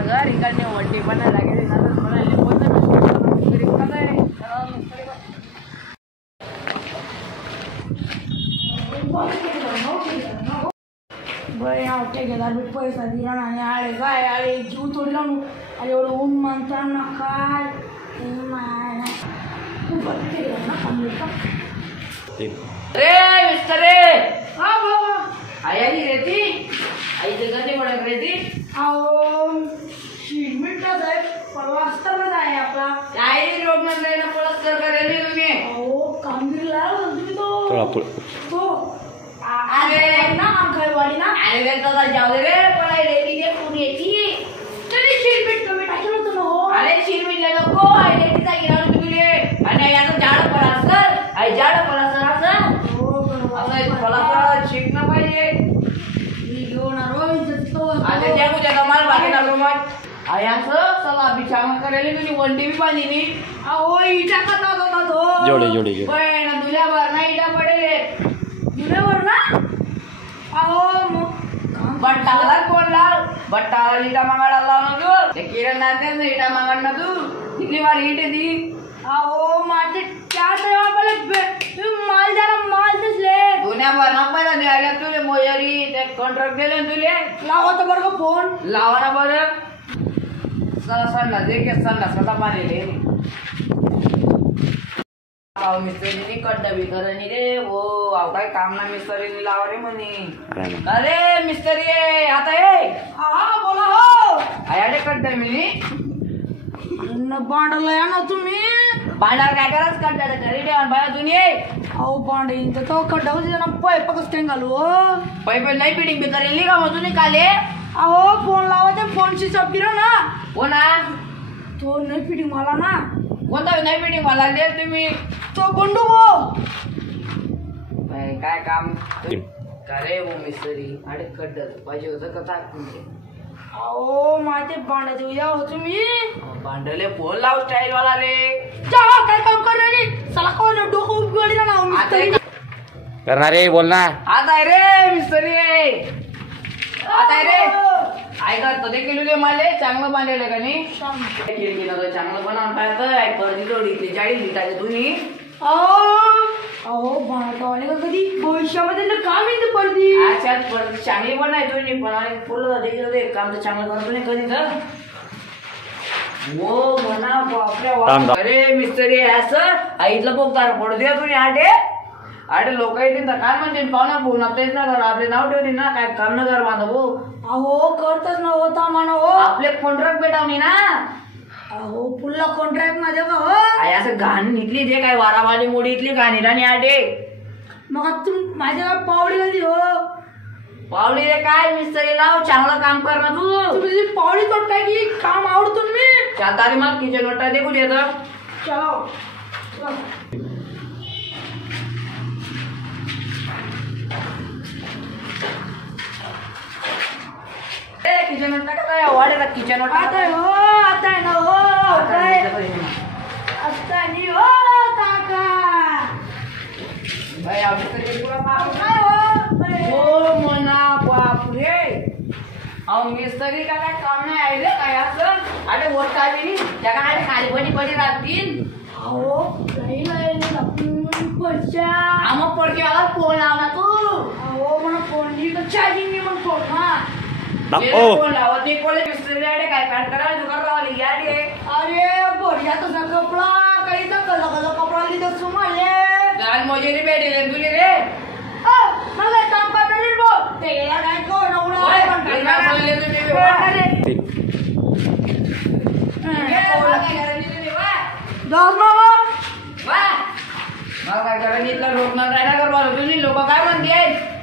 घर इकडने वड्डी पण लागेल पैसा दिला नाही आळे काय आळे जीव थोडी लावून आणि एवढं ऊन म्हणताना काय रे मिस्टर रे हा बाबा आई आली रेती आई जगाने म्हणत रेती अहो 3 मिनिटात आहे परवा असतानाच आहे आपला काही रोग नाही ना पळस करेल तुम्ही अहो कामगिरीला तुम्ही तो अरे ना अंकलवाडी ना अरे दादा जाऊ दे रे पण रेती दे पुण्याची तरी 3 मिनिट कमी टाकलं होतं ना हो अरे 3 मिनिट नको आई रेतीचा गिराव तुम्ही रे आणि याचं झाड पण असतं आई झाड पण असं मला शिकणं पाहिजे मी घेऊन आता त्या कुठे माल बाकी लागलो मग आई असं चला बिछावण करायला तुझी वंडी बी बांधली अहो इटा करता होता तो जोडे पण दुल्यावर ना इटा पडेल दुल्यावर ना अहो बट्टाला कोण लाव बट्टाला इटा मागायला लावून तू ते किरण नाते इटा मागण ना तू किती बार इट दी अहो माझे क्या माल जरा माल दिसले दुनिया भर पहिला द्यायला तुले मोयरी ते कॉन्ट्रॅक्ट दिले तुले लावा तर बरं फोन लावा ना बरं सल्ला दे के सल्ला मारेले अहो मिस्त्रीने कड्डा बी करणी रे हो अहो काय काम ना मिस्त्रीने लावा रे म्हणे अरे मिस्त्री आता ये हा बोला हो आयाडे कड्डा मिनी बांडला या ना तुम्ही बांडावर काय करायचं कड्डा घरी ठेवून बाया तुम्ही अहो बांड येईन तो कड्डा ना पैप कसं घालू पैप नाही फिटिंग बी करेल का मग तुम्ही काले अहो फोन लावा ते फोनची चपटीला ना हो ना तो नाही फिटिंग मला ना कोणता नाही फिटिंग मला दे तुम्ही तो गुंडू हो काय काम करे वो मिस्त्री अरे कड्डा पाहिजे होतं का काय तुमचे अहो माझे भांडे उद्या हो तुम्ही भांडले फोन लाव स्टाईल वाला रे जावा काय काम करणार रे चला कोण डोकं उघडी ना मिस्त्री करणार रे बोल ना आता रे मिस्त्री आता रे ऐका तर ते केलेले माले चांगलं बांधलेलं का नाही चांगलं बनवून पाहतं परदी जोडी 40 लिटाचे तुम्ही अहो भांडवाले का कधी भविष्यामध्ये काम येते परदी अच्छा परदी चांगली पण नाही तुम्ही पण फुलं देखील काम तर चांगलं करतो नाही कधी तर वो म्हणा बापरे अरे मिस्त्री असं आईतलं पोगतार पडू द्या तुम्ही आडे लोक येतील तर काय म्हणते पाहुणा फोन आपलेच ना कर आपले नाव ठेवतील ना काय काम न कर माझं भाऊ अहो करतच ना होता मानो आपले कॉन्ट्रॅक्ट भेटावणी ना अहो पुल्ला कॉन्ट्रॅक्ट मध्ये का हो आई असं घाण निघली ते काय वारावाली मोडी इथली घाणी राणी आडे मग तुम माझ्या पावडी कधी हो पावडी रे काय मिस्त्री लाव चांगलं काम कर ना तू तुझी पावडी तोडताय की काम आवडतो मी चालता रे मग किचन वाटा देखू दे तर चलो किचन वाटा काय वाढेला किचन वाटा आता आहे ना हो आता नाही हो काका भाई आम्ही तरी पुरा पाव हो मना बाप रे अहो मिस्त्री का काय काम नाही आले काय असं अरे वर काढली त्या काय खाली बडी राहतील अहो काही नाही पैसा आम्हा पडके आला फोन लावला तू अहो मला फोन नी तर चार्जिंग नी पण फोन हा फोन लावत नाही कोले मिस्त्री आडे काय पॅन्ट करायला दुकान रावली याडे अरे बढिया तसा कपडा काही तर कलर कपडा लिहितो सुमाले गाल मोजेरी बेडीले तुले रे मला काम करणार रे बो ते याला काय को नवरा पण काय बोलले तुम्ही रे काय करायला इथला रोकणार काय ना करवा तुम्ही लोक काय म्हणते